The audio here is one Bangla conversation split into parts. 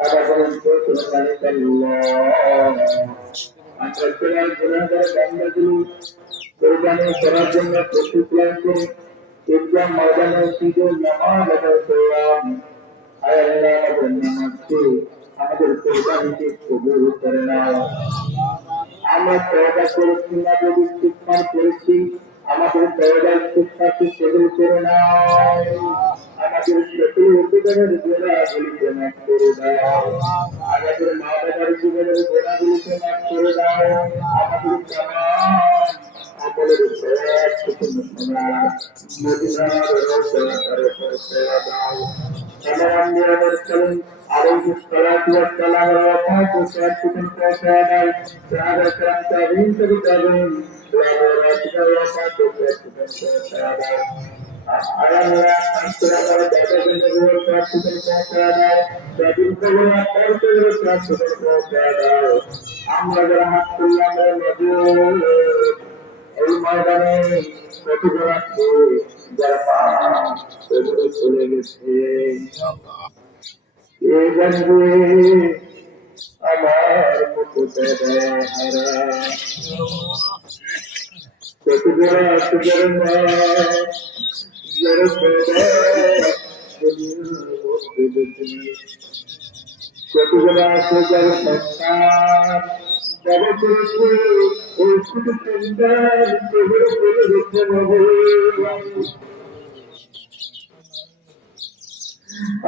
Adapun Allah antara gunakan benda dulu berjana kerajaan bersukulan pun Islam maudana tidur namaz ada solam ayat namaz tu আমাদের কোরবানিকে কবুল করে নাও আমরা তওবা করেছি না যদি ইস্তিগফার করেছি আমাদের তওবা ইস্তিগফারকে কবুল করে নাও আমাদের সকল উপকারের গুনাহগুলিকে মাফ করে দাও আমাদের মা বাবার জীবনের গুনাহগুলিকে মাফ করে দাও আমাদের তামাম আমলের সব কিছু মদিনার রওজা করে পৌঁছে দাও تمام المرسلين عليه الصلاة والسلام ووفاة سيدكم فوسانا سعادة تابعين تابعين وعلى وفاة سيدكم فوسانا أنا أنصر على دعوة النبي وفاتكم فوسانا سبيل قولنا قلت وفاتكم فوسانا أمر رحمة الله والنبي এই ময়দানে প্রতিজন আছে যারা এগুলো চলে গেছে এ জানবে আমার প্রতিজন আছে যারা প্রতিজন আছে যারা সন্তান যারা করেছে ওই শুধু সন্তান করে রেখে হবে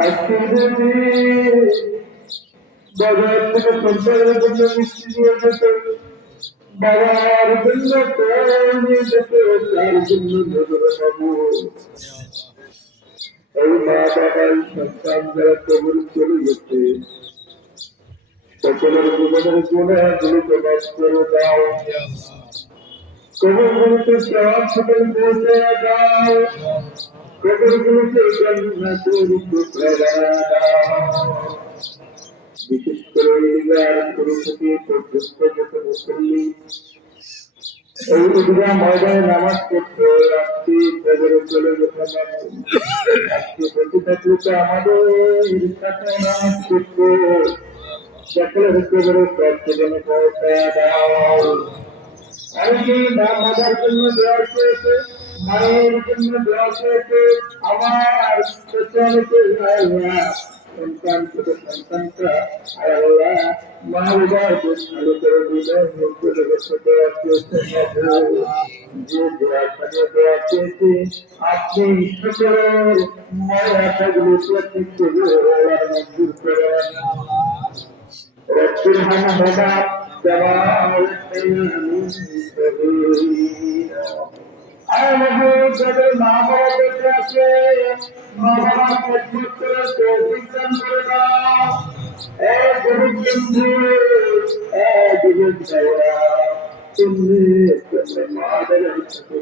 আজকে যদি বাজার থেকে সন্তানের জন্য মিষ্টি নিয়ে যেত বাবার জন্য নিয়ে যেত তার জন্য নজরে পাবো এই মা বাবার সন্তান যারা কবর চলে গেছে সকলের জীবনের গুণাগুলিকে মাফ করে দাও কবরগুলিতে প্রাণ সকল পৌঁছে দাও কবরগুলিতে জান্নাতের টুকরা দাও বিশেষ করে ঈদগাহ শুরু থেকে পর্যন্ত যত মুসল্লি এই ঈদগাহ ময়দানে নামাজ পড়তে রাত্রি কবরে চলে গেছে আজকে বেঁচে থাকলে আমাদের সাথে নামাজ পড়তে সকলের কবরে প্রত্যেকজনে পৌঁছে দাও অনেকে মাতার জন্য দোয়া করেছে মায়ের জন্য দোয়া করেছে আমার অনেকে সন্তান ছোট সন্তানটা আল্লাহ মা বাবার ভালো করে দিলে যে দোয়া করে দোয়া চেয়েছে আপনি সকলের মায়ের আশাগুলো প্রত্যেক মঞ্জুর করেন ربنا كما وفقنا من سبيل আমাদের যাদের মা বাবা বেঁচে আছে মা বাবার খেদমত করে তৌফিক দান করে দাও এক যুবক বন্ধু এক যুবক ভাইরা তুমি মা বাবার সাথে